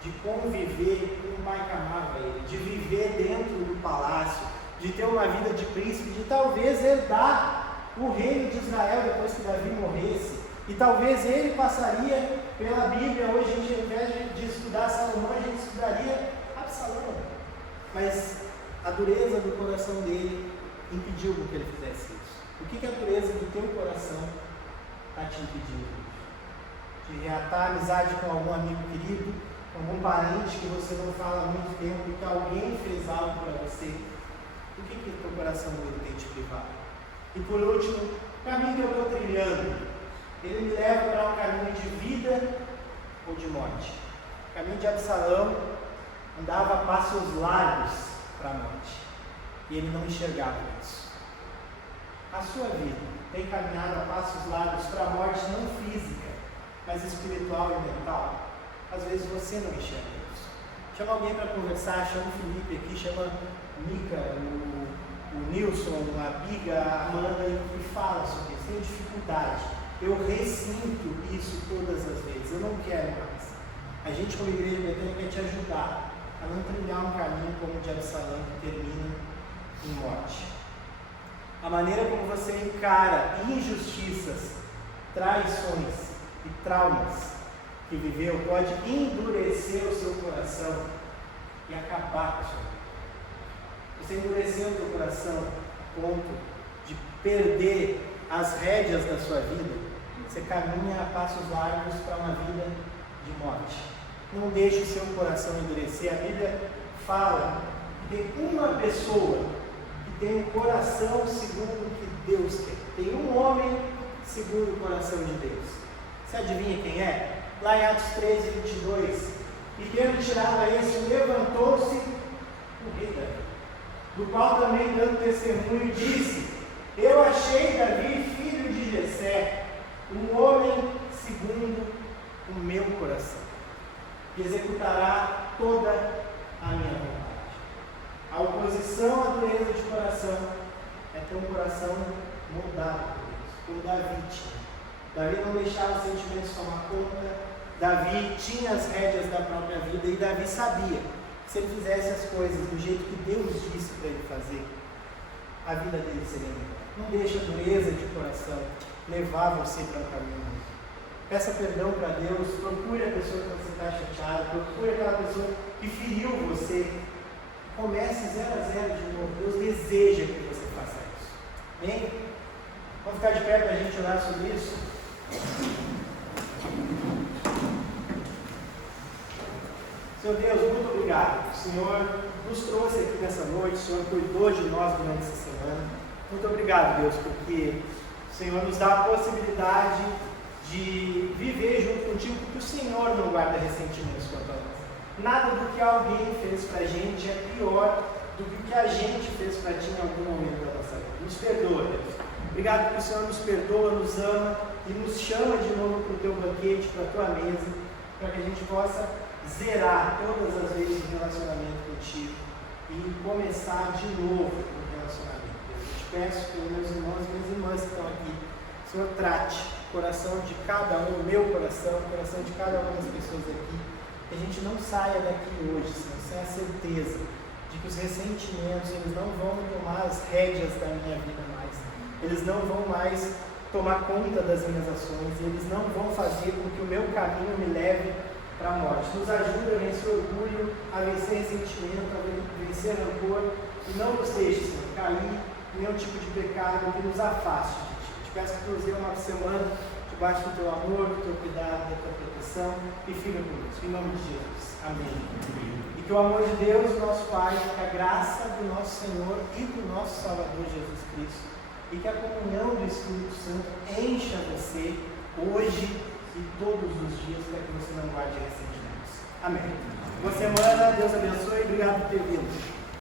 de conviver com um pai que amava ele, de viver dentro do palácio, de ter uma vida de príncipe, de talvez herdar o reino de Israel depois que Davi morresse. E talvez ele passaria pela Bíblia. Hoje, a gente, ao invés de estudar Salomão, a gente estudaria Absalão. Mas a dureza do coração dele impediu que ele fizesse isso? O que a dureza do teu coração está te impedindo? De reatar amizade com algum amigo querido, com algum parente que você não fala há muito tempo e que alguém fez algo para você? O que o teu coração duro tem te privado? E por último, o caminho que eu estou trilhando, ele me leva para um caminho de vida ou de morte? O caminho de Absalão andava a passos largos para a morte e ele não enxergava isso. A sua vida tem caminhado a passos largos para a morte não física, mas espiritual e mental? Às vezes você não enxerga isso. Chama alguém para conversar, chama o Felipe aqui, chama a Mica, o Nilson, a Biga, a Amanda e fala sobre isso. Tem dificuldade. Eu ressinto isso todas as vezes. Eu não quero mais. A gente, como igreja Betânia, quer te ajudar a não trilhar um caminho como o de Absalão, que termina em morte. A maneira como você encara injustiças, traições e traumas que viveu pode endurecer o seu coração e acabar com a sua vida. Você endureceu o seu coração a ponto de perder as rédeas da sua vida, você caminha a passos largos para uma vida de morte. Não deixe o seu coração endurecer. A Bíblia fala que tem uma pessoa que tem um coração segundo o que Deus quer. Tem um homem segundo o coração de Deus. Você adivinha quem é? Lá em Atos 13, 22. E tendo tirado a esse, levantou-se o rei Davi, do qual também, dando testemunho, disse: eu achei Davi, filho de Jessé, um homem segundo o meu coração, que executará toda a minha vontade. A oposição à dureza de coração é ter um coração moldado por Deus, como Davi tinha. Davi não deixava os sentimentos tomar conta. Davi tinha as rédeas da própria vida e Davi sabia que se ele fizesse as coisas do jeito que Deus disse para ele fazer, a vida dele seria melhor. Não deixe a dureza de coração levar você para um caminho ruim. Peça perdão para Deus, procure a pessoa que você está chateado, procure aquela pessoa que feriu você. Comece 0-0 de novo. Deus deseja que você faça isso. Amém? Vamos ficar de pé para a gente orar sobre isso? Senhor Deus, muito obrigado. O Senhor nos trouxe aqui nessa noite, o Senhor cuidou de nós durante essa semana. Muito obrigado, Deus, porque o Senhor nos dá a possibilidade de viver junto contigo, porque o Senhor não guarda ressentimentos contra nós. Nada do que alguém fez para a gente é pior do que o que a gente fez para ti em algum momento da nossa vida. Nos perdoa, Deus. Obrigado porque o Senhor nos perdoa, nos ama e nos chama de novo para o teu banquete, para a tua mesa, para que a gente possa zerar todas as vezes o relacionamento contigo e começar de novo o relacionamento. Eu te peço pelos meus irmãos e minhas irmãs que estão aqui, Senhor, trate o coração de cada um, o meu coração, o coração de cada uma das pessoas aqui, que a gente não saia daqui hoje, Senhor, sem a certeza de que os ressentimentos, eles não vão tomar as rédeas da minha vida mais, eles não vão mais tomar conta das minhas ações, eles não vão fazer com que o meu caminho me leve para a morte. Nos ajuda a vencer orgulho, a vencer ressentimento, a vencer rancor, e não nos deixe, Senhor, cair em nenhum tipo de pecado que nos afaste de ti. Te peço que nos dê uma semana debaixo do teu amor, do teu cuidado, da tua proteção, e fica conosco, em nome de Jesus. Amém. E que o amor de Deus, nosso Pai, que a graça do nosso Senhor e do nosso Salvador Jesus Cristo, e que a comunhão do Espírito Santo encha você hoje e todos os dias, para que você não guarde ressentimentos. Amém. Boa semana, Deus abençoe e obrigado por ter vindo.